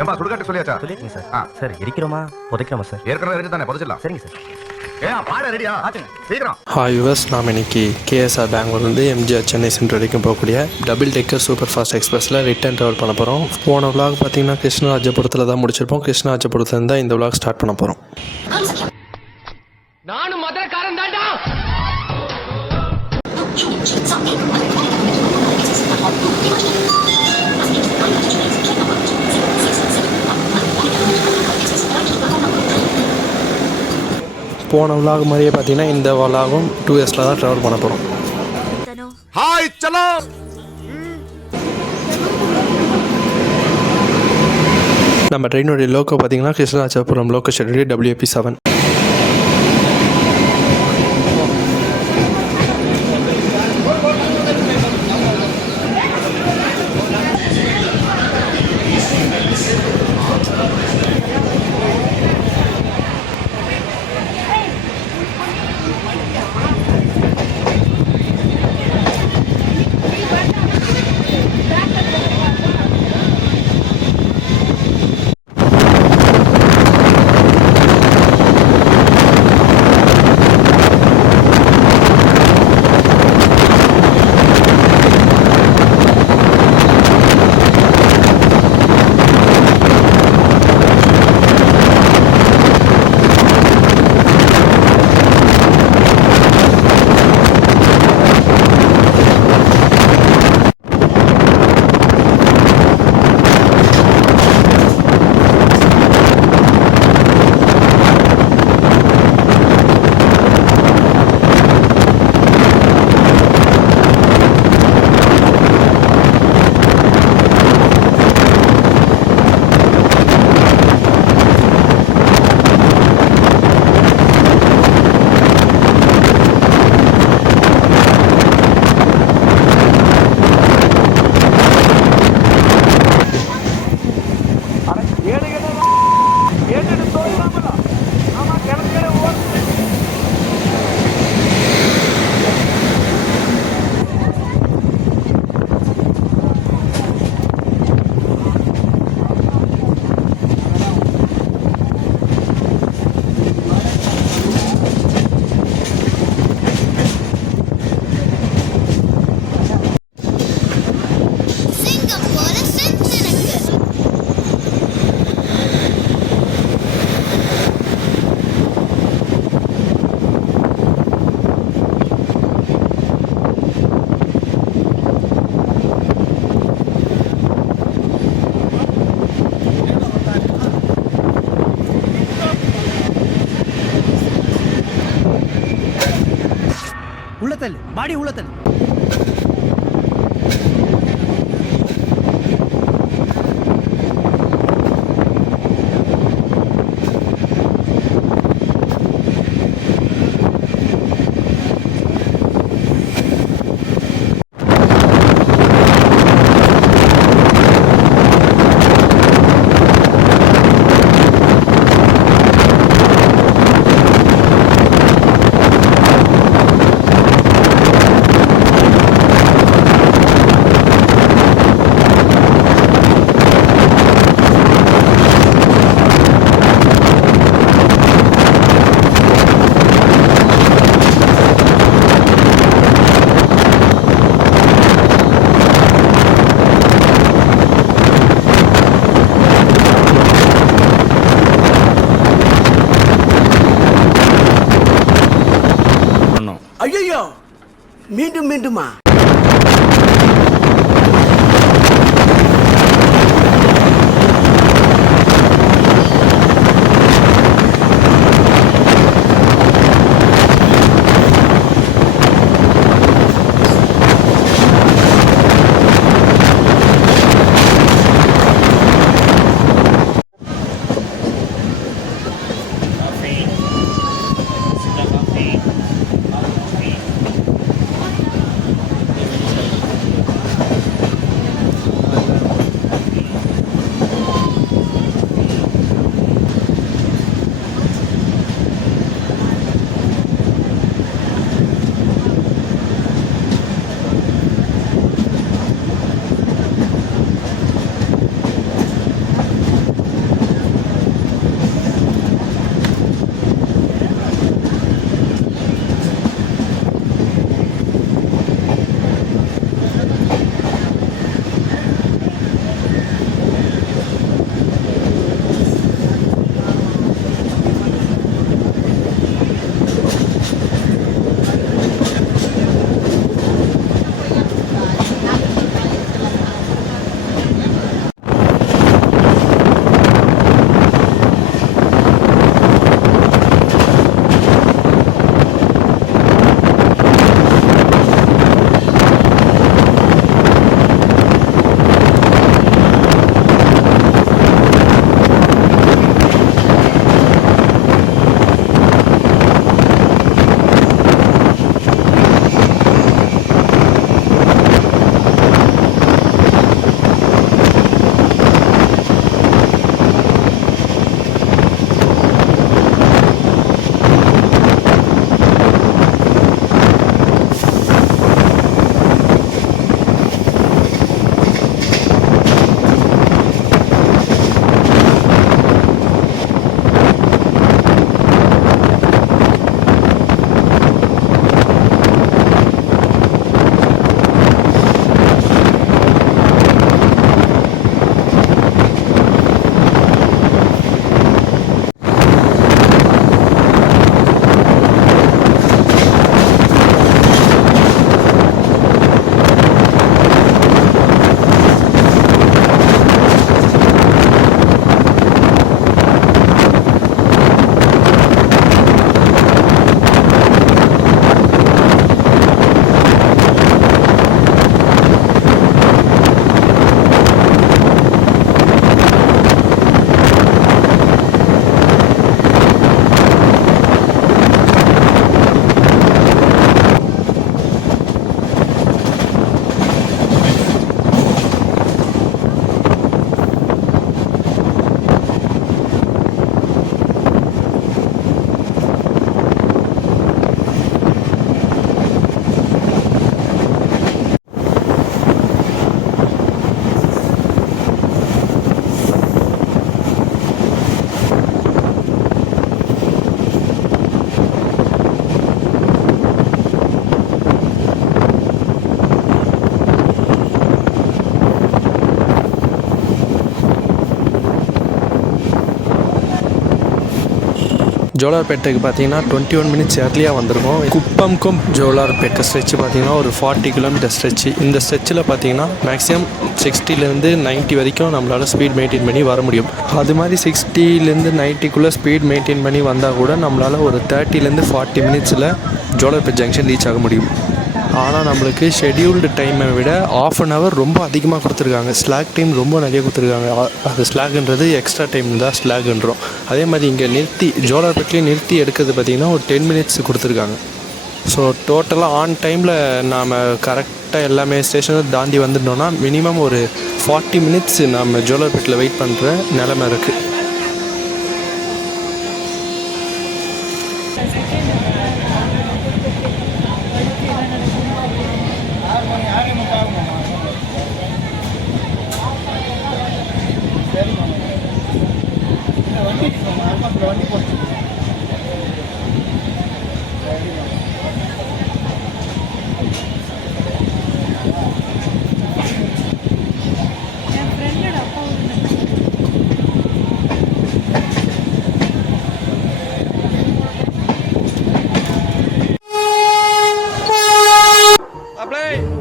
ஏம்பா சுடுகாட்டு சொல்லியாச்சா? சொல்லிருக்கீங்க சார். சார் எரிக்கிறோமா புதைக்கிறோமா சார்? ஏற்கனவே எரிஞ்சு தானே புதைச்சிடலாம். சரிங்க சார். ஏன் பாட ரெடியா? சீக்கிரம். ஹாய் யுவர்ஸ், நாம் இன்னைக்கு கேஎஸ்ஆர் பெங்களூர்லேருந்து எம்ஜிஆர் சென்னை சென்ட்ரல் வரைக்கும் போகக்கூடிய டபுள் டெக்கர் சூப்பர் ஃபாஸ்ட் எக்ஸ்பிரஸில் ரிட்டர்ன் ட்ராவல் பண்ண போகிறோம். போன விளாக் பார்த்தீங்கன்னா கிருஷ்ணராஜபுரத்தில் தான் முடிச்சிருப்போம். கிருஷ்ணராஜபுரத்துலேருந்து தான் இந்த விளாக் ஸ்டார்ட் பண்ண போகிறோம். நானும் மதுரக்காரன் தாண்டா. போன விளாக் மாதிரியே பார்த்தீங்கன்னா இந்த விளாகும் 2Sல தான் ட்ராவல் பண்ண போகிறோம். ஹாய் சலோ. நம்ம ட்ரெயினுடைய லோக்கோ பார்த்தீங்கன்னா கிருஷ்ணராஜபுரம் லோக்கோ ஷெட்யூல் WP7. உள்ளத்தல் பாடி உள்ளத்தல். ஐயோ மீண்டும் மீண்டுமா? ஜோலார்பேட்டைக்கு பார்த்தீங்கன்னா 21 மினிட்ஸ் ஏர்லியாக வந்திருக்கோம். குப்பம்க்கும் ஜோலார்பேட்டை ஸ்ட்ரெச்சு பார்த்தீங்கன்னா ஒரு 40 கிலோமீட்டர் ஸ்ட்ரெச்சு. இந்த ஸ்ட்ரெச்சில் பார்த்தீங்கன்னா மேக்ஸிமம் 60லேருந்து 90 வரைக்கும் நம்மளால் ஸ்பீட் மெயின்டைன் பண்ணி வர முடியும். அது மாதிரி 60லேருந்து 90க்குள்ளே ஸ்பீட் மெயின்டைன் பண்ணி வந்தால் கூட நம்மளால் ஒரு 30லேருந்து 40 மினிட்ஸில் ஜோலார்பேட் ஜங்ஷன் ரீச் ஆக முடியும். ஆனால் நம்மளுக்கு ஷெட்யூல்டு டைமை விட ஆஃப் அன் ஹவர் ரொம்ப அதிகமாக கொடுத்துருக்காங்க. ஸ்லாக் டைம் ரொம்ப நிறைய கொடுத்துருக்காங்க. அது ஸ்லாக்ன்றது எக்ஸ்ட்ரா டைம் தான் ஸ்லாக்ன்றோம். அதே மாதிரி இங்கே ஜோலார்பேட்லேயும் நிறுத்தி எடுக்கிறது பார்த்திங்கன்னா ஒரு 10 மினிட்ஸ் கொடுத்துருக்காங்க. ஸோ டோட்டலாக ஆன் டைமில் நாம் கரெக்டாக எல்லாமே ஸ்டேஷனும் தாண்டி வந்துட்டோம்னா மினிமம் ஒரு 40 மினிட்ஸ் நம்ம ஜோலார்பேட்டில் வெயிட் பண்ணுற நிலமை இருக்குது.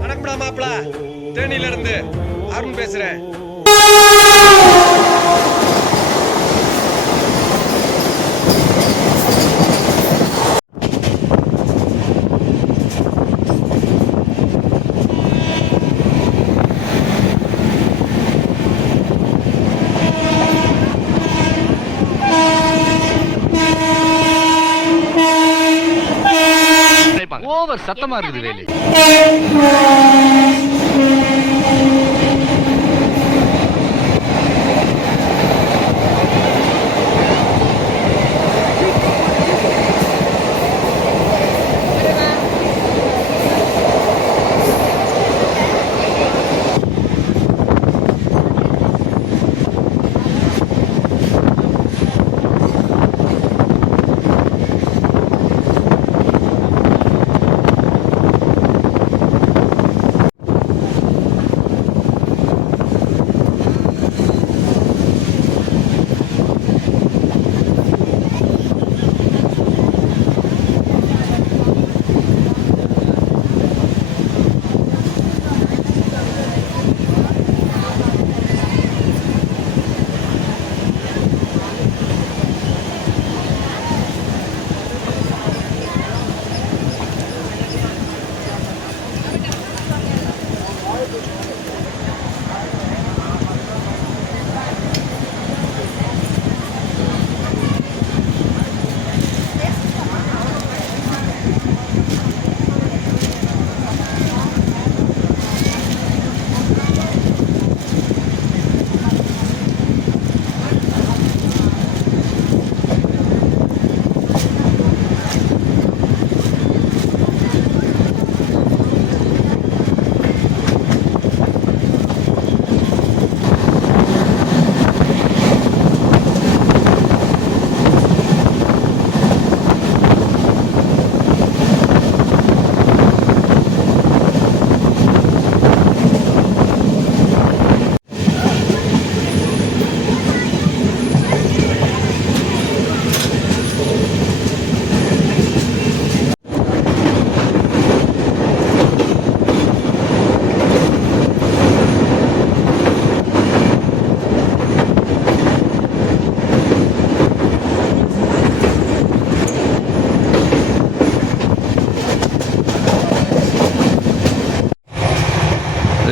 வணக்கம்டா மாப்பிள, தேனியில இருந்து அருண் பேசுறேன். ஓவர் சத்தமா இருக்குது வேலு.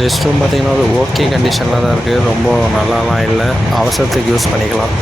ரெஸ்ட் ரூம் பார்த்திங்கன்னா ஒரு ஓகே கண்டிஷனில் தான் இருக்குது. ரொம்ப நல்லாலாம் இல்லை, அவசரத்துக்கு யூஸ் பண்ணிக்கலாம்.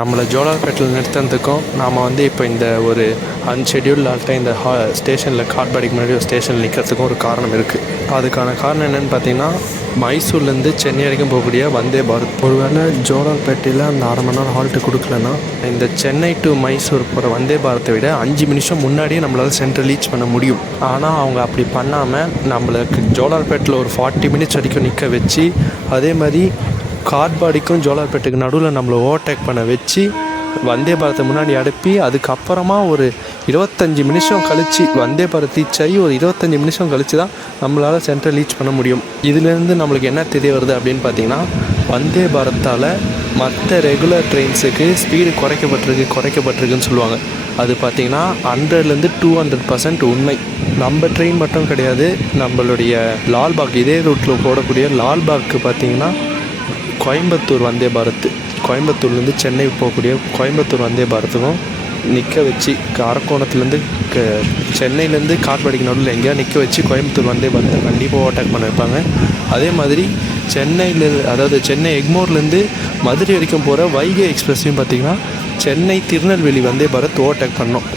நம்மளை ஜோலார்பேட்டில் நிறுத்துறதுக்கும் நாம் வந்து இப்போ இந்த ஒரு அன்ஷெடியூல்ட் ஆல்ட்ட இந்த ஸ்டேஷனில் காட்பாடிக்கு முன்னாடி ஒரு ஸ்டேஷனில் நிற்கிறதுக்கும் ஒரு காரணம் இருக்குது. அதுக்கான காரணம் என்னென்னு பார்த்தீங்கன்னா, மைசூர்லேருந்து சென்னை வரைக்கும் போகக்கூடிய வந்தே பாரத். ஒருவேளை ஜோலார்பேட்டையில் அந்த அரை மணி நேரம் ஹால்ட்டு கொடுக்கலன்னா, இந்த சென்னை டு மைசூர் போகிற வந்தே பாரத்தை விட 5 நிமிஷம் முன்னாடியே நம்மளால் சென்ட்ரல் ரீச் பண்ண முடியும். ஆனால் அவங்க அப்படி பண்ணாமல் நம்மளுக்கு ஜோலார்பேட்டில் ஒரு 40 மினிட்ஸ் வரைக்கும் நிற்க வச்சு, அதே மாதிரி காட்பாடிக்கும் ஜோலார்பேட்டுக்கு நடுவில் நம்மளை ஓவர்டேக் பண்ண வச்சு வந்தே பாரத்தை முன்னாடி அனுப்பி, அதுக்கப்புறமா ஒரு 25 நிமிஷம் கழித்து வந்தே பாரத் ரீச் ஆகி ஒரு 25 நிமிஷம் கழித்து தான் நம்மளால் சென்ட்ரல் ரீச் பண்ண முடியும். இதுலேருந்து நம்மளுக்கு என்ன தெரிய வருது அப்படின்னு பார்த்தீங்கன்னா, வந்தே பாரத்தால் மற்ற ரெகுலர் ட்ரெயின்ஸுக்கு ஸ்பீடு குறைக்கப்பட்டிருக்குன்னு சொல்லுவாங்க. அது பார்த்திங்கன்னா 100லேருந்து 200% உண்மை. நம்ம ட்ரெயின் மட்டும் கிடையாது, நம்மளுடைய லால்பாக் இதே ரூட்டில் போடக்கூடிய லால்பாக்கு பார்த்திங்கன்னா கோயம்புத்தூர் வந்தே பாரத், கோயம்புத்தூர்லேருந்து சென்னை போகக்கூடிய கோயம்புத்தூர் வந்தே பாரத்துக்கும் நிற்க வச்சு, அரக்கோணத்துலேருந்து சென்னையிலேருந்து காட்பாடிக்கு நடுவில் எங்கேயா நிற்க வச்சு கோயம்புத்தூர் வந்தே பாரத்தை கண்டிப்பாக ஓவர்டேக் பண்ண வைப்பாங்க. அதே மாதிரி சென்னை எக்மோர்லேருந்து மதுரை வரைக்கும் போகிற வைகை எக்ஸ்பிரஸையும் பார்த்திங்கன்னா சென்னை திருநெல்வேலி வந்தே பாரத் ஓவர்டேக் பண்ணோம்.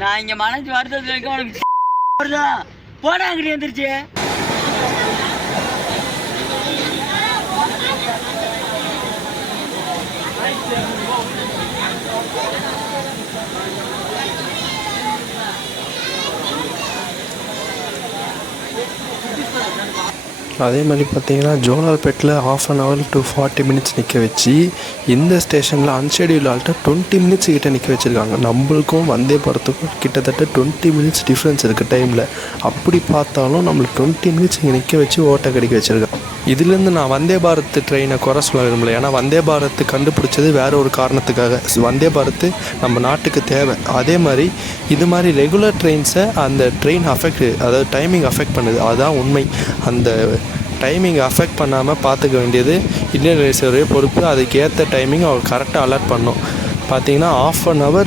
நான் இங்க மனசு வருத்தத்துல இருக்க, உனக்கு போடா அங்கிட்டு வந்துருச்சு. அதே மாதிரி பார்த்திங்கன்னா ஜோலார்பேட்டில் 1/2 hour to 40 minutes நிற்க வச்சு, இந்த ஸ்டேஷனில் அன்ஷெடியூல் ஆல்ட்ட 20 minutes கிட்ட நிற்க வச்சுருக்காங்க. நம்மளுக்கும் வந்தே பாரத்துக்கும் கிட்டத்தட்ட 20 minutes டிஃப்ரென்ஸ் இருக்குது டைமில். அப்படி பார்த்தாலும் நம்மளுக்கு 20 minutes இங்கே நிற்க வச்சு ஓட்டை கடிக்க வச்சுருக்காங்க. இதுலேருந்து நான் வந்தே பாரத் ட்ரெயினை குறை சொல்ல விரும்பலை. ஏன்னா வந்தே பாரத் கண்டுபிடிச்சது வேறு ஒரு காரணத்துக்காக. வந்தே பாரத் நம்ம நாட்டுக்கு தேவை. அதே மாதிரி இது மாதிரி ரெகுலர் ட்ரெயின்ஸை அந்த ட்ரெயின் அதாவது டைமிங் அஃபெக்ட் பண்ணுது. அதுதான் உண்மை. அந்த டைமிங் அஃபெக்ட் பண்ணாமல் பார்த்துக்க வேண்டியது இந்தியன் ரயில்வேஸோடைய பொறுப்பு. அதுக்கேற்ற டைமிங் அவங்க கரெக்டாக அலர்ட் பண்ணணும். பார்த்திங்கன்னா 1/2 hour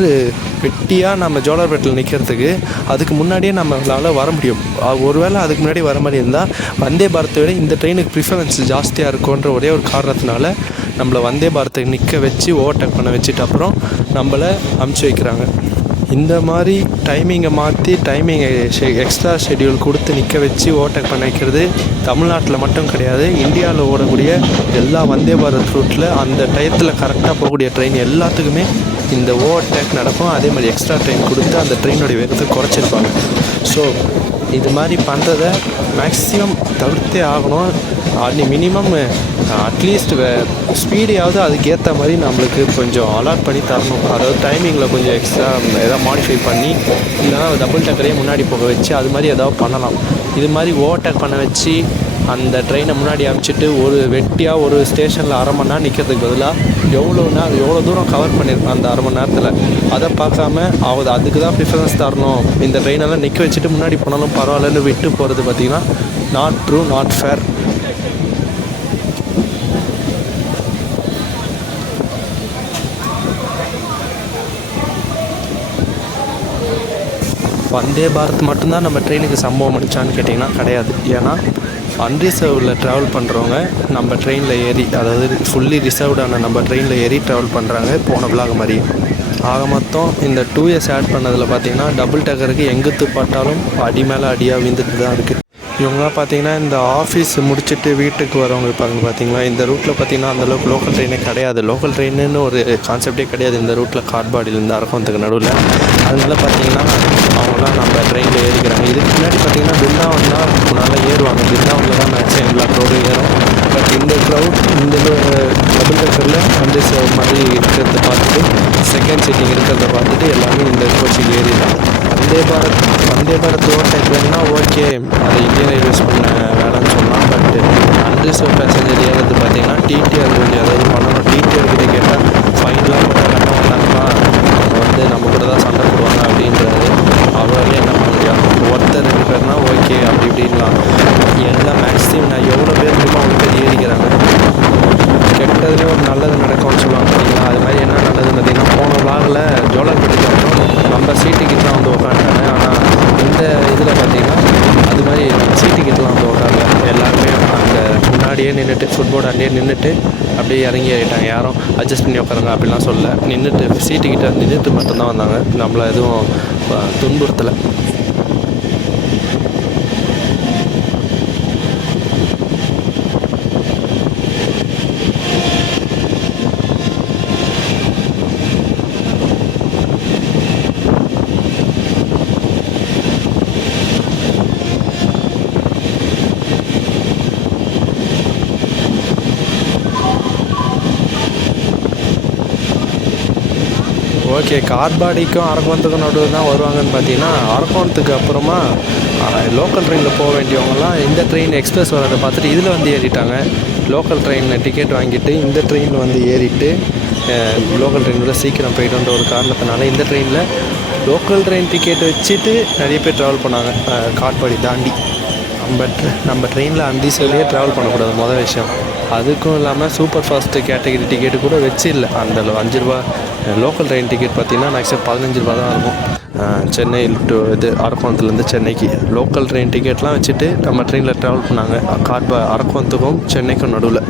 வெட்டியாக நம்ம ஜோலார்பேட்டில் நிற்கிறதுக்கு அதுக்கு முன்னாடியே நம்மளால் வர முடியும். ஒருவேளை அதுக்கு முன்னாடி வர மாதிரி இருந்தால் வந்தே பாரத்தை விட இந்த ட்ரெயினுக்கு ப்ரிஃபரன்ஸ் ஜாஸ்தியாக இருக்குன்ற ஒரே ஒரு காரணத்தினால நம்மளை வந்தே பாரத்தை நிற்க வச்சு ஓவர்டேக் பண்ண வச்சுட்டு அப்புறம் நம்மளை அமுச்சு வைக்கிறாங்க. இந்த மாதிரி டைமிங்கை மாற்றி எக்ஸ்ட்ரா ஷெட்யூல் கொடுத்து நிற்க வச்சு ஓவர்டேக் பண்ண வைக்கிறது தமிழ்நாட்டில் மட்டும் கிடையாது, இந்தியாவில் ஓடக்கூடிய எல்லா வந்தே பாரத் ரூட்டில் அந்த டயத்தில் கரெக்டாக போகக்கூடிய ட்ரெயின் எல்லாத்துக்குமே இந்த ஓவர்டேக் நடக்கும். அதே மாதிரி எக்ஸ்ட்ரா ட்ரெயின் கொடுத்து அந்த ட்ரெயினுடைய வேகத்தை குறைச்சிருப்பாங்க. ஸோ இது மாதிரி பண்ணுறத மேக்ஸிமம் தவிர்த்தே ஆகணும். மினிமம் அட்லீஸ்ட் ஸ்பீடையாவது அதுக்கேற்ற மாதிரி நம்மளுக்கு கொஞ்சம் அலாட் பண்ணி தரணும். அதாவது டைமிங்கில் கொஞ்சம் எக்ஸ்ட்ரா எதாவது மாடிஃபை பண்ணி, இல்லைனா டபுள் டக்கரையே முன்னாடி போக வச்சு அது மாதிரி எதாவது பண்ணலாம். இது மாதிரி ஓவர்டேக் பண்ண வச்சு அந்த ட்ரெயினை முன்னாடி அனுப்பிச்சிட்டு ஒரு வெட்டியாக ஒரு ஸ்டேஷனில் 1/2 மணி நேரம் நிற்கிறதுக்கு பதிலாக எவ்வளோ தூரம் கவர் பண்ணியிருக்கோம் அந்த 1/2 மணி நேரத்தில். அதை பார்க்காம அதுக்கு தான் ப்ரிஃபரன்ஸ் தரணும். இந்த ட்ரெயினெல்லாம் நிற்க வச்சுட்டு முன்னாடி போனாலும் பரவாயில்லன்னு விட்டு போகிறது பார்த்திங்கன்னா not true, not fair. Vande Bharat மட்டும்தான் நம்ம ட்ரெயினுக்கு சம்பவம் அடித்தான்னு கேட்டிங்கன்னா கிடையாது. ஏன்னா அன்ரிசர்வ்டில் ட்ராவல் பண்ணுறவங்க நம்ம ட்ரெயினில் ஏறி, அதாவது ஃபுல்லி ரிசர்வ்டான நம்ம ட்ரெயினில் ஏறி ட்ராவல் பண்ணுறாங்க போன விலாக் மாதிரி. ஆக மொத்தம் இந்த 2 years ஆட் பண்ணதில் பார்த்திங்கன்னா டபுள் டக்கருக்கு எங்குத்து பட்டாலும் அடி மேலே அடியாக விழுந்துட்டு தான் இருக்குது. இவங்களாம் பார்த்திங்கன்னா இந்த ஆஃபீஸ் முடிச்சுட்டு வீட்டுக்கு வரவங்க இருப்பாங்க பார்த்திங்களா, இந்த ரூட்டில் பார்த்திங்கன்னா அந்தளவுக்கு லோக்கல் ட்ரெயினே கிடையாது. லோக்கல் ட்ரெயின்னு ஒரு கான்செப்டே கிடையாது இந்த ரூட்டில் காட்பாடியிலேருந்து அரக்கோணத்துக்கு நடுவில். அதனால பார்த்திங்கன்னா அவங்களாம் நம்ம ட்ரெயினில் ஏறிக்கிறாங்க. இதுக்கு முன்னாடி பார்த்திங்கன்னா பிருந்தாவன் தான் நல்லா ஏறுவாங்க. பிருந்தாவனில் தான் மேக்ஸிமம் எல்லா க்ரௌடும் ஏறும். பட் இந்த க்ரௌட் இந்த டபுள் டக்கரில் வந்து மாதிரி இருக்கிறத பார்த்துட்டு, செகண்ட் சீட்டிங் இருக்கிறத பார்த்துட்டு எல்லாமே இந்த கோச்சிங் ஏறிடுறாங்க. வந்தே பாரத் ஓவர்டேக் வேணுன்னா ஓகே, அது இந்தியன் ரயில்வேஸ் பண்ண வேலைன்னு சொல்லலாம். பட் அன்ரிசர்வ் பேசஞ்சர் ஏறது பார்த்திங்கன்னா டிடிஆர் கொஞ்சம் ஏதாவது பண்ணணும். டிடிஆர் கிட்ட கேட்டால் ஃபைன்லாம் போட்டால் கட்ட மாட்டாங்கப்பா, வந்து நம்ம கூட தான் சண்டை போடுவாங்க அப்படின்றாரு. அவராலே என்ன பண்ண முடியும், ஒருத்தர் 2 பேர்னா ஓகே அப்படி இப்படின்லாம். எல்லா மேக்ஸிமம் நான் எவ்வளோ பேர் முடியுமோ அவ்வளோ பேர் ஏறிக்கிறாங்க. கெட்டதுலேயும் ஒரு நல்லது நடக்கும்னு சொல்லுவாங்க பார்த்தீங்களா, அது மாதிரி என்ன நல்லதுன்னு பார்த்தீங்கன்னா, போன விளாகில் ஜோலார்பேட்டைக்கு அப்புறம் நம்ம சீட்டுக்கிட்டலாம் வந்து உட்காந்துட்டாங்க. ஆனால் இந்த இதில் பார்த்தீங்கன்னா அது மாதிரி நம்ம சீட்டுக்கிட்டலாம் வந்து உட்காரல. எல்லாருமே அங்கே முன்னாடியே நின்றுட்டு ஃபுட்போர்டு அங்கேயே நின்றுட்டு அப்படியே இறங்கி ஆகிட்டாங்க. யாரும் அட்ஜஸ்ட் பண்ணி உட்காருங்க அப்படிலாம் சொல்ல, நின்றுட்டு சீட்டுக்கிட்ட நின்றுட்டு மட்டும்தான் வந்தாங்க. நம்மளை எதுவும் துன்புறுத்தலை. ஓகே, கார்பாடிக்கும் அரக்கோணத்துக்கும் நடுவில் தான் வருவாங்கன்னு பார்த்தீங்கன்னா, அரக்கோணத்துக்கு அப்புறமா லோக்கல் ட்ரெயினில் போக வேண்டியவங்கலாம் இந்த ட்ரெயின் எக்ஸ்பிரஸ் வரதை பார்த்துட்டு இதில் வந்து ஏறிட்டாங்க. லோக்கல் ட்ரெயினில் டிக்கெட் வாங்கிட்டு இந்த ட்ரெயினில் வந்து ஏறிட்டு லோக்கல் ட்ரெயினோட சீக்கிரம் போய்ட்டுன்ற ஒரு காரணத்தினால இந்த ட்ரெயினில் லோக்கல் ட்ரெயின் டிக்கெட் வச்சுட்டு நிறைய பேர் ட்ராவல் பண்ணாங்க. காட்பாடி தாண்டி நம்ம ட்ரெயினில் அந்த சைட்லேயே ட்ராவல் பண்ணக்கூடாது மொதல் விஷயம். அதுக்கும் இல்லாமல் சூப்பர் ஃபாஸ்ட்டு கேட்டகரி டிக்கெட்டு கூட வச்சு இல்லை. அந்த 5 ரூபா லோக்கல் ட்ரெயின் டிக்கெட் பார்த்திங்கன்னா மேக்ஸிமம் 15 ரூபா தான் இருக்கும். சென்னை டு இது அரக்கோணத்துலேருந்து சென்னைக்கு லோக்கல் ட்ரெயின் டிக்கெட்லாம் வச்சுட்டு நம்ம ட்ரெயினில் ட்ராவல் பண்ணாங்க அரக்கோணத்துக்கும் சென்னைக்கும் நடுவில்.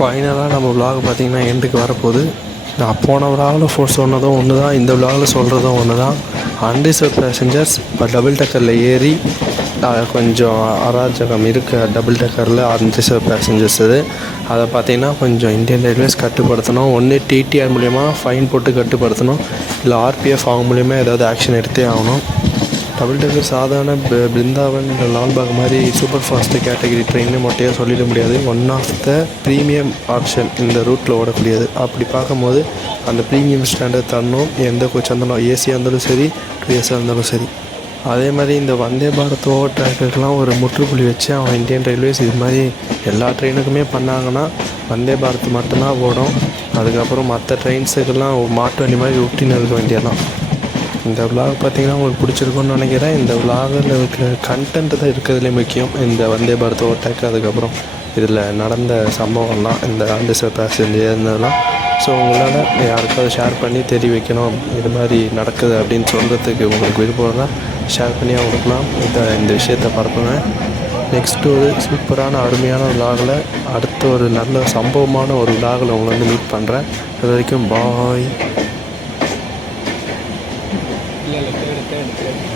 ஃபைனலாக நம்ம விலாக் பார்த்திங்கன்னா எண்டுக்கு வரப்போகுது. நான் போன விலாகில் சொன்னதும் ஒன்று தான், இந்த விலாகில் சொல்கிறதும் ஒன்று தான். அன்ரிசர்வ் பேசஞ்சர்ஸ் இப்போ டபுள் டக்கரில் ஏறி கொஞ்சம் அராஜகம் இருக்குது. டபுள் டக்கரில் அன்ரிசர்வ் பேசஞ்சர்ஸ் அதை பார்த்திங்கன்னா கொஞ்சம் இந்தியன் ரயில்வேஸ் கட்டுப்படுத்தணும். ஒன்று டிடிஆர் மூலிமா ஃபைன் போட்டு கட்டுப்படுத்தணும், இல்லை ஆர்பிஎஃப் அவங்க மூலிமா ஏதாவது ஆக்ஷன் எடுத்தே ஆகணும். டபுள் டக்கர் சாதாரண பிருந்தாவன் லால்பாக் மாதிரி சூப்பர் ஃபாஸ்ட்டு கேட்டகரி ட்ரெயின்னு மொட்டையாக சொல்லிட முடியாது. One of the premium option இந்த ரூட்டில் ஓடக்கூடியது. அப்படி பார்க்கும்போது அந்த ப்ரீமியம் ஸ்டாண்டர்ட் தரணும். எந்த கோச்சாக இருந்தாலும், ஏசியாக இருந்தாலும் சரி, 2ஏஸாக இருந்தாலும் சரி. அதே மாதிரி இந்த வந்தே பாரத் ஓவர் ட்ராக்குக்கெலாம் ஒரு முற்றுப்புள்ளி வச்சு அவன் இந்தியன் ரயில்வேஸ் இது மாதிரி எல்லா ட்ரெயினுக்குமே பண்ணாங்கன்னா வந்தே பாரத் மட்டும்தான் ஓடும். அதுக்கப்புறம் மற்ற ட்ரெயின்ஸுக்கெல்லாம் மாட்டு வண்டி மாதிரி ஒட்டின்னு இருக்க வேண்டியதான். இந்த விலாக் பார்த்திங்கன்னா உங்களுக்கு பிடிச்சிருக்குன்னு நினைக்கிறேன். இந்த விலாகில் இருக்கிற கண்டென்ட் தான் இருக்கிறதுலே முக்கியம். இந்த வந்தே பாரத் ஓவர்டேக், அதுக்கப்புறம் இதில் நடந்த சம்பவம்லாம், இந்த அன்ரிசர்வ் பேசஞ்சர் இருந்ததெல்லாம். ஸோ உங்களால் யாருக்காவது ஷேர் பண்ணி தெரிய வைக்கணும், இது மாதிரி நடக்குது அப்படின்னு சொல்கிறதுக்கு உங்களுக்கு விருப்பம் தான் ஷேர் பண்ணி அவங்களுக்குலாம் இந்த விஷயத்தை பரப்புங்க. நெக்ஸ்ட்டு ஒரு சூப்பரான அருமையான விலாகில், அடுத்த ஒரு நல்ல சம்பவமான ஒரு விலாகில் உங்களை வந்து மீட் பண்ணுறேன். அது வரைக்கும் பாய். இல்லை தேடு